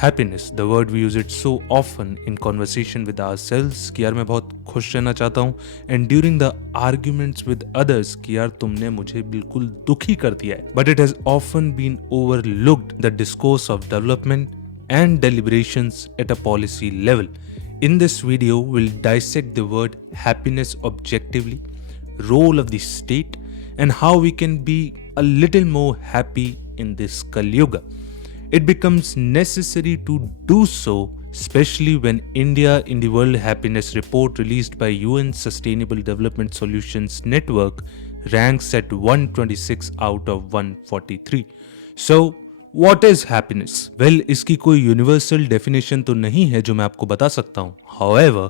Happiness, the word we use it so often in conversation with ourselves कि यार मैं बहुत खुश रहना चाहता हूँ, and during the arguments with others कि यार तुमने मुझे बिल्कुल दुखी कर दिया है. But it has often been overlooked, the discourse of development and deliberations at a policy level. In this video, we'll dissect the word happiness objectively, role of the state, and how we can be a little more happy in this Kali Yuga. It becomes necessary to do so, especially when India in the World Happiness Report released by UN Sustainable Development Solutions Network ranks at 126 out of 143. So, what is happiness? Well, इसकी कोई universal definition तो नहीं है जो मैं आपको बता सकता हूँ. However,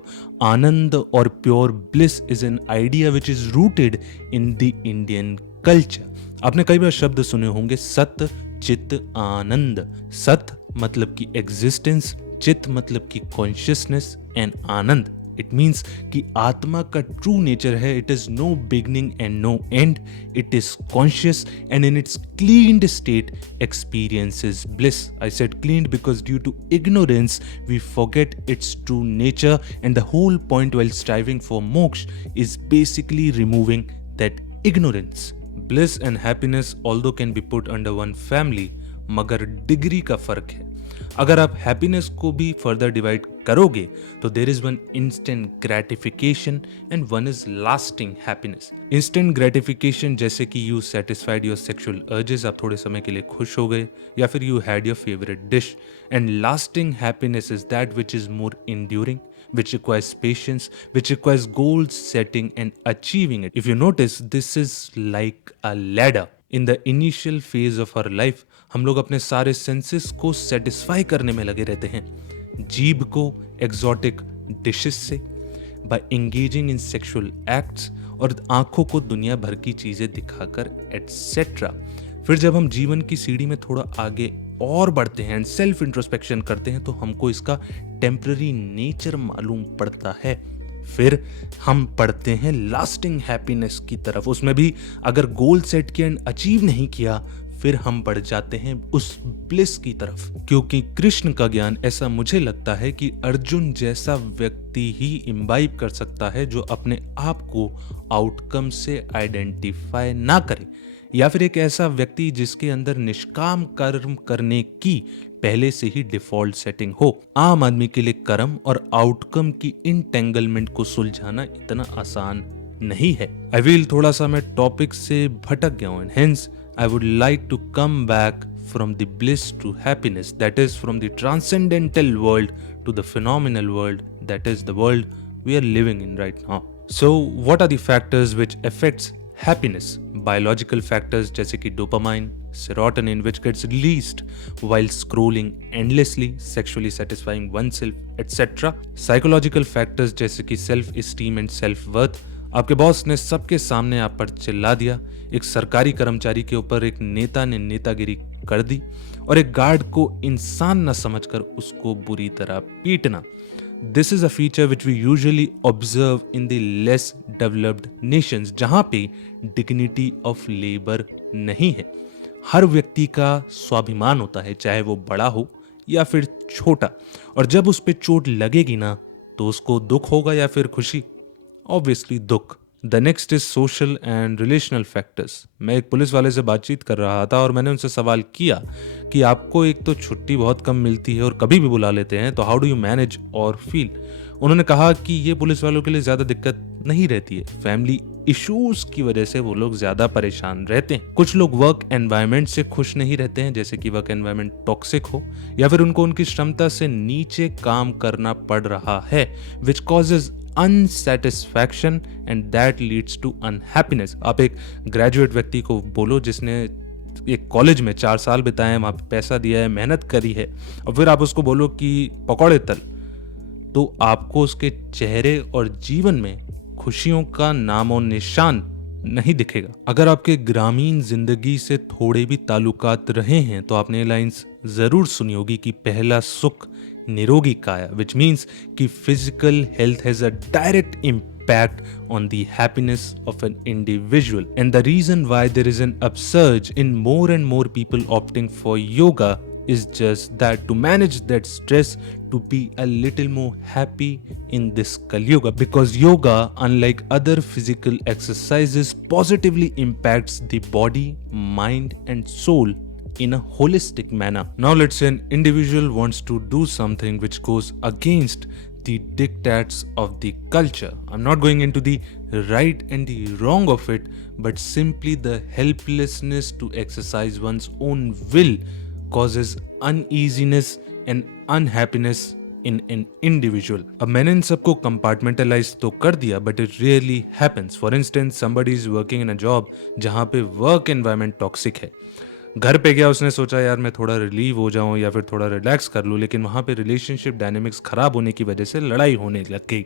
आनंद और pure bliss is an idea which is rooted in the Indian culture. आपने कई बार शब्द सुने होंगे सत्य, चित्त, आनंद. सत्य मतलब की एग्जिस्टेंस, चित्त मतलब की consciousness and ananda it means कि आत्मा का ट्रू नेचर है. It is no beginning and no end. It is conscious and in its cleaned state experiences bliss. I said cleaned because due to ignorance we forget its true nature, and the whole point while striving for moksha is basically removing that ignorance. Bliss and happiness although can be put under one family, मगर degree का फर्क है. अगर आप happiness को भी further divide करोगे तो there is one instant gratification and one is lasting happiness. Instant gratification जैसे कि you satisfied your sexual urges, आप थोड़े समय के लिए खुश हो गए, या फिर you had your favourite dish. And lasting happiness is that which is more enduring, which requires patience, which requires goal setting and achieving it. If you notice, this is like a ladder. In the initial phase of our life, हम लोग अपने सारे senses को satisfy करने में लगे रहते हैं. जीभ को एक्सोटिक डिशेस से, by engaging in sexual acts, और आंखों को दुनिया भर की चीजें दिखाकर एटसेट्रा. फिर जब हम जीवन की सीढ़ी में थोड़ा आगे और बढ़ते हैं एंड सेल्फ इंट्रोस्पेक्शन करते हैं तो हमको इसका टेम्पररी नेचर मालूम पड़ता है. फिर हम पढ़ते हैं लास्टिंग हैप्पीनेस की तरफ. उसमें भी अगर गोल सेट किया एंड अचीव नहीं किया, फिर हम बढ़ जाते हैं उस ब्लिस की तरफ. क्योंकि कृष्ण का ज्ञान, ऐसा मुझे लगता है कि अर्जुन जैसा व्यक्ति ही इम्बाइब कर सकता है जो अपने आप को आउटकम से आइडेंटिफाई ना करे, या फिर एक ऐसा व्यक्ति जिसके अंदर निष्काम कर्म करने की पहले से ही डिफॉल्ट सेटिंग हो. आम आदमी के लिए कर्म और आउटकम की इंटेंगलमेंट को सुलझाना इतना आसान नहीं है. आई फील थोड़ा सा मैं टॉपिक से भटक गया हूं, and hence I would like to come back from the bliss to happiness, that is from the transcendental world to the phenomenal world, that is the world we are living in right now. So what are the factors which affects happiness? Biological factors जैसे कि dopamine, serotonin which gets released while scrolling endlessly, sexually satisfying oneself, etc. Psychological factors जैसे कि self esteem and self worth. आपके boss ने सबके सामने आप पर चिल्ला दिया, एक सरकारी कर्मचारी के ऊपर एक नेता ने नेतागिरी कर दी, और एक गार्ड को इंसान न समझकर उसको बुरी तरह पीटना. This is a feature which we usually observe in the less developed nations, जहाँ पे dignity of labor नहीं है. हर व्यक्ति का स्वाभिमान होता है, चाहे वो बड़ा हो या फिर छोटा, और जब उस पे चोट लगेगी ना तो उसको दुख होगा या फिर खुशी. Obviously दुख. The next is social and relational factors. मैं एक पुलिस वाले से बातचीत कर रहा था और मैंने उनसे सवाल किया कि आपको एक तो छुट्टी बहुत कम मिलती है और कभी भी बुला लेते हैं, तो हाउ डू यू मैनेज और फील. उन्होंने कहा कि ये पुलिस वालों के लिए ज़्यादा दिक्कत नहीं रहती है, फैमिली इश्यूज की वजह से वो लोग ज़्यादा परेशान रहते हैं. कुछ लोग वर्क एनवायरनमेंट से खुश नहीं रहते हैं, जैसे कि वर्क एनवायरनमेंट टॉक्सिक हो, या फिर उनको उनकी क्षमता से नीचे काम करना पड़ रहा है, which causes unsatisfaction and that leads to unhappiness. आप एक ग्रेजुएट व्यक्ति को बोलो जिसने एक कॉलेज में 4 साल बिताए हैं, वहाँ पे पैसा दिया है, मेहनत करी है, और फिर आप उसको बोलो कि पकौड़े तल, तो आपको उसके चेहरे और जीवन में खुशियों का नामो निशान नहीं दिखेगा. अगर आपके ग्रामीण जिंदगी से थोड़े भी ताल्लुकात रहे हैं तो आपने लाइंस जरूर सुनी होगी कि पहला सुख निरोगी काया, which means कि physical health has a direct impact on the happiness of an individual. And the reason why there is an upsurge in more and more people opting for yoga is just that to manage that stress, to be a little more happy in this Kali Yuga, because yoga, unlike other physical exercises, positively impacts the body, mind and soul in a holistic manner. Now let's say an individual wants to do something which goes against the dictates of the culture. I'm not going into the right and the wrong of it, but simply the helplessness to exercise one's own will causes uneasiness and unhappiness in an individual. अब मैंने इन सबको compartmentalise तो कर दिया, but it rarely happens. For instance, somebody is working in a job जहाँ पे work environment toxic है. घर पे गया, उसने सोचा यार मैं थोड़ा रिलीव हो जाऊं या फिर थोड़ा रिलैक्स कर लूं, लेकिन वहां पे रिलेशनशिप डायनेमिक्स खराब होने की वजह से लड़ाई होने लग गई.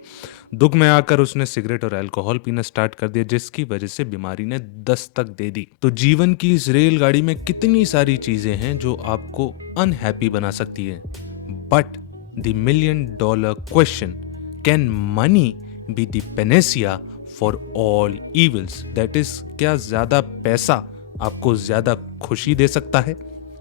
दुख में आकर उसने सिगरेट और अल्कोहल पीना स्टार्ट कर दिया, जिसकी वजह से बीमारी ने दस्तक दे दी. तो जीवन की इस रेलगाड़ी में कितनी सारी चीजें हैं जो आपको अनहैप्पी बना सकती है. But the $1 million question, can money be the Panacea for all evils? That is, क्या ज्यादा पैसा आपको ज्यादा खुशी दे सकता है?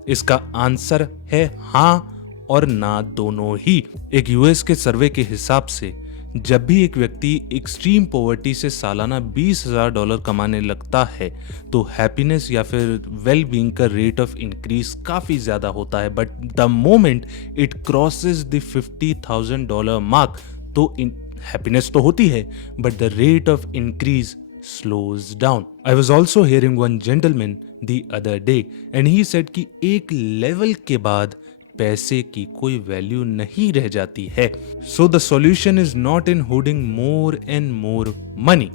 इसका आंसर है हाँ और ना, दोनों ही. एक यूएस के सर्वे के हिसाब से जब भी एक व्यक्ति एक्सट्रीम पॉवर्टी से सालाना $20,000 कमाने लगता है तो हैप्पीनेस या फिर वेल बीइंग का रेट ऑफ इंक्रीज काफी ज्यादा होता है. But the moment it crosses the $50,000 mark, तो हैप्पीनेस तो होती है, but the rate of increase slows down. I was also hearing one gentleman the other day and he said कि एक लेवल के बाद पैसे की कोई वैल्यू नहीं रह जाती है. So the solution is not in hoarding more and more money.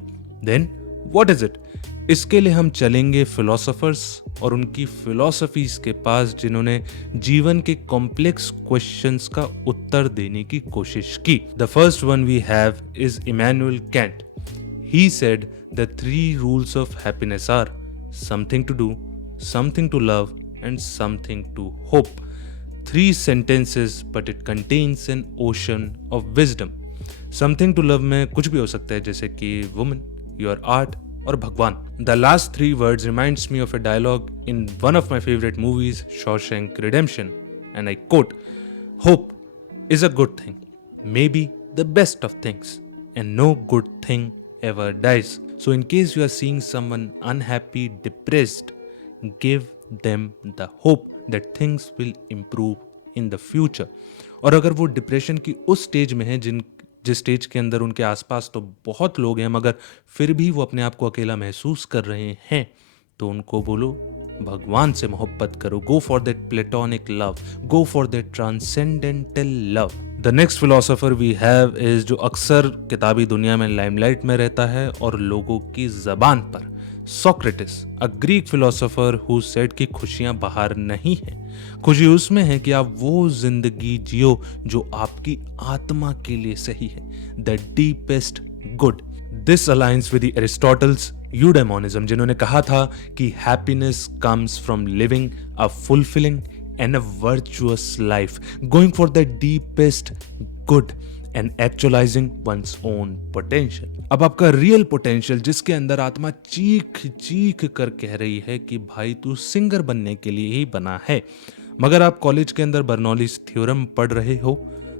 Then what is it? इसके लिए हम चलेंगे फिलोसोफर्स और उनकी फिलोसफीज के पास, जिन्होंने जीवन के कॉम्प्लेक्स क्वेश्चंस का उत्तर देने की कोशिश की. The first one we have is Immanuel Kant. He said the 3 rules of happiness are something to do, something to love, and something to hope. 3 sentences, but it contains an ocean of wisdom. Something to love में कुछ भी हो सकता है, जैसे कि woman, your art और भगवान. The last 3 words reminds me of a dialogue in one of my favorite movies, Shawshank Redemption, and I quote, "Hope is a good thing, maybe the best of things, and no good thing ever dies." So in case you are seeing someone unhappy, depressed, give them the hope that things will improve in the future. और अगर वो depression की उस stage में है जिस stage के अंदर उनके आसपास तो बहुत लोग हैं, मगर फिर भी वो अपने आप को अकेला महसूस कर रहे हैं, तो उनको बोलो भगवान से मोहब्बत करो. Go for that platonic love, go for that transcendental love. The next philosopher we have is, जो अक्सर किताबी दुनिया में लाइमलाइट में रहता है और लोगों की जबान पर, Socrates, a Greek philosopher who said कि खुशियां बाहर नहीं है, खुशी उसमें है कि आप वो जिंदगी जियो जो आपकी आत्मा के लिए सही है. The deepest good. This aligns with Aristotle's eudaimonism, जिन्होंने कहा था कि happiness comes from living a fulfilling and a virtuous life, going for the deepest good and actualising one's own potential. अब आपका रियल पोटेंशियल, जिसके अंदर आत्मा चीख चीख कर कह रही है कि भाई तू सिंगर बनने के लिए ही बना है, मगर आप कॉलेज के अंदर बर्नौलीज थ्योरम पढ़ रहे हो,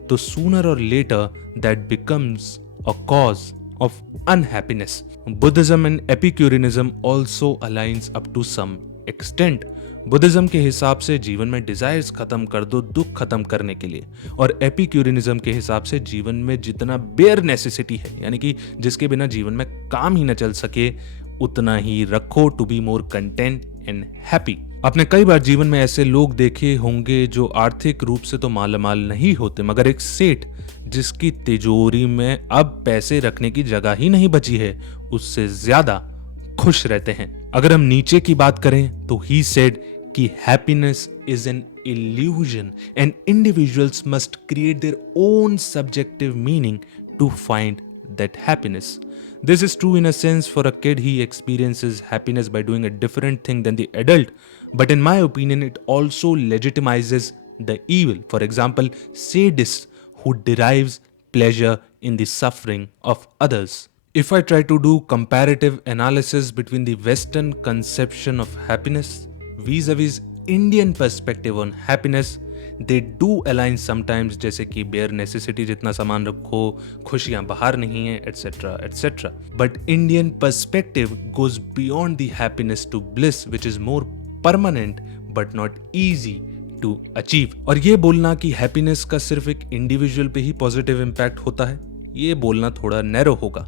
तो सूनर और later that becomes a cause of unhappiness. Buddhism and Epicureanism also aligns up to some extent. Buddhism के हिसाब से जीवन में डिजायर्स खत्म कर दो दुख खत्म करने के लिए, और एपिक्यूरियनिज्म के हिसाब से जीवन में जितना बेयर नेसेसिटी है, यानी कि जिसके बिना जीवन में काम ही न चल सके, उतना ही रखो, to be more content and happy. आपने कई बार जीवन में ऐसे लोग देखे होंगे जो आर्थिक रूप से तो मालामाल नहीं होते, मगर एक सेठ जिसकी तिजोरी में अब पैसे रखने की जगह ही नहीं बची है, उससे ज्यादा खुश रहते हैं. अगर हम नीचे की बात करें तो ही सेड कि happiness is an illusion and individuals must create their own subjective meaning to find that happiness. This is true in a sense. For a kid, he experiences happiness by doing a different thing than the adult. But in my opinion, it also legitimizes the evil. For example, sadists who derives pleasure in the suffering of others. If I try to do comparative analysis between the Western conception of happiness vis-a-vis Indian perspective on happiness, they do align sometimes, जैसे कि bear necessity जितना सामान रखो, खुशियां बाहर नहीं है, et cetera et cetera. But Indian perspective goes beyond the happiness to bliss which is more permanent but not easy to achieve. और ये बोलना कि हैप्पीनेस का सिर्फ एक इंडिविजुअल पे ही पॉजिटिव इम्पैक्ट होता है, ये बोलना थोड़ा नैरो होगा।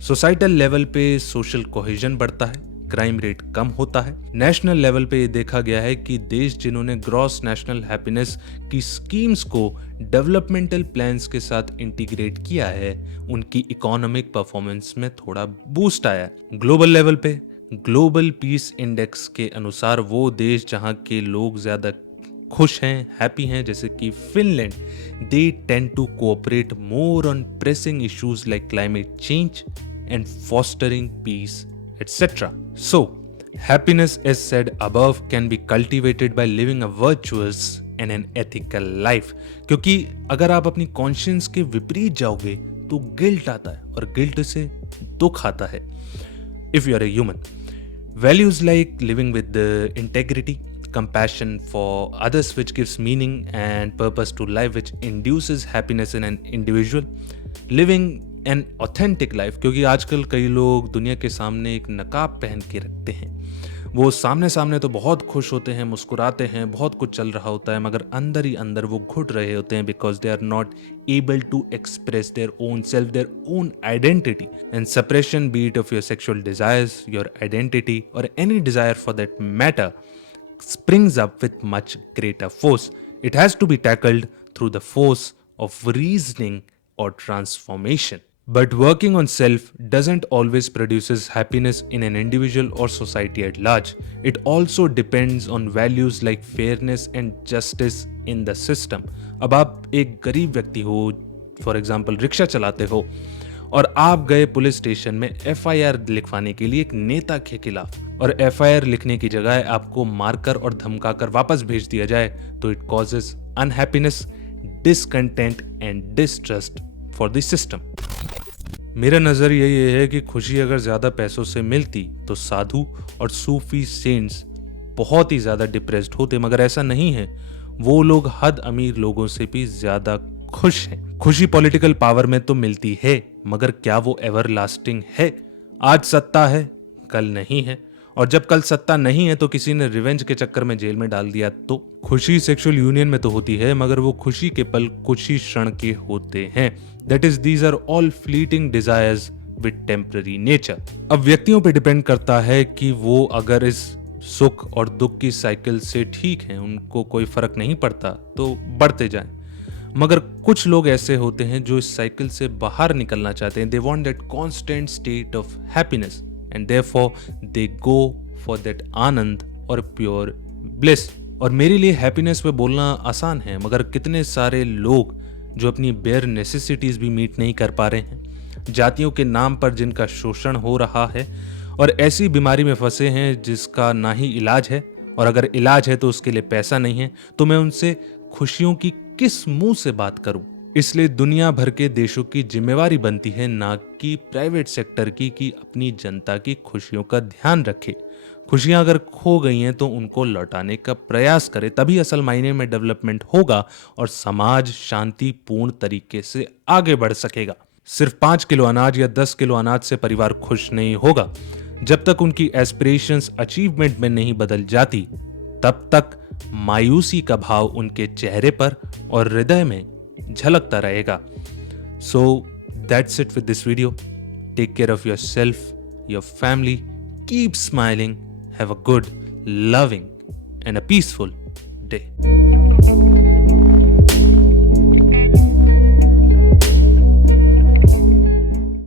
सोसाइटल लेवल पे सोशल कोहेजन बढ़ता है, क्राइम रेट कम होता है। नेशनल लेवल पे ये देखा गया है कि देश जिन्होंने ग्रॉस नेशनल हैप्पीनेस की स्कीम्स को डेवलपमेंटल प्लान्स के साथ इंटीग्रेट किया है, उनकी इकोनॉमिक परफॉर्मेंस में थोड़ा बूस्ट आया है। ग्लोबल लेवल पे ग्लोबल पीस इंडेक्स के अनुसार वो देश जहां के लोग ज्यादा खुश हैं, हैप्पी हैं, जैसे कि Finland, they tend to cooperate more on pressing issues like climate change and fostering peace et cetera. So happiness as said above can be cultivated by living a virtuous and an ethical life। क्योंकि अगर आप अपनी conscience के विपरीत जाओगे तो guilt आता है और गिल्ट से दुख आता है। If you are a human, values like living with integrity, compassion for others which gives meaning and purpose to life, which induces happiness in an individual, living an authentic life, क्योंकि आजकल कई लोग दुनिया के सामने एक नकाब पहन के रखते हैं। वो सामने सामने तो बहुत खुश होते हैं, मुस्कुराते हैं, बहुत कुछ चल रहा होता है, मगर अंदर ही अंदर वो घुट रहे होते हैं because they are not able to express their own self, their own identity. And suppression, be it of your sexual desires, your identity, or any desire for that matter, springs up with much greater force. It has to be tackled through the force of reasoning or transformation. But working on self doesn't always produces happiness in an individual or society at large. It also depends on values like fairness and justice in the system. अब आप एक गरीब व्यक्ति हो, for example rickshaw चलाते हो, और आप गए पुलिस स्टेशन में FIR लिखवाने के लिए एक नेता के खिलाफ, और FIR लिखने की जगह आपको मारकर और धमकाकर वापस भेज दिया जाए, तो it causes unhappiness, discontent and distrust for the system. मेरा नजरिया ये है कि खुशी अगर ज्यादा पैसों से मिलती तो साधु और सूफी सेंट्स बहुत ही ज्यादा डिप्रेस्ड होते, मगर ऐसा नहीं है। वो लोग हद अमीर लोगों से भी ज्यादा खुश हैं। खुशी पॉलिटिकल पावर में तो मिलती है, मगर क्या वो एवर लास्टिंग है? आज सत्ता है, कल नहीं है, और जब कल सत्ता नहीं है तो किसी ने रिवेंज के चक्कर में जेल में डाल दिया। तो खुशी सेक्सुअल यूनियन में तो होती है, मगर वो खुशी के पल कुछ ही क्षण के होते हैं। That is these are all fleeting desires with temporary nature. अब व्यक्तियों पे डिपेंड करता है कि वो अगर इस सुख और दुख की साइकिल से ठीक है, उनको कोई फर्क नहीं पड़ता, तो बढ़ते जाएं। मगर कुछ लोग ऐसे होते हैं जो इस साइकिल से बाहर निकलना चाहते हैं। They want that constant state of happiness and therefore they go for that आनंद और प्योर ब्लिस। और मेरे लिए हैप्पीनेस पे बोलना आसान है, मगर कितने सारे लोग जो अपनी बेयर नेसेसिटीज भी मीट नहीं कर पा रहे हैं, जातियों के नाम पर जिनका शोषण हो रहा है, और ऐसी बीमारी में फंसे हैं जिसका ना ही इलाज है, और अगर इलाज है तो उसके लिए पैसा नहीं है, तो मैं उनसे खुशियों की किस मुंह से बात करूं? इसलिए दुनिया भर के देशों की जिम्मेवारी बनती है, ना कि प्राइवेट सेक्टर की, कि अपनी जनता की खुशियों का ध्यान रखे। खुशियां अगर खो गई हैं तो उनको लौटाने का प्रयास करे, तभी असल मायने में डेवलपमेंट होगा और समाज शांतिपूर्ण तरीके से आगे बढ़ सकेगा। सिर्फ 5 किलो अनाज या 10 किलो अनाज से परिवार खुश नहीं होगा। जब तक उनकी एस्पिरेशंस अचीवमेंट में नहीं बदल जाती, तब तक मायूसी का भाव उनके चेहरे पर और हृदय में झलकता रहेगा। So that's it with this video. Take care of yourself, your family, keep smiling, have a good, loving and a peaceful day.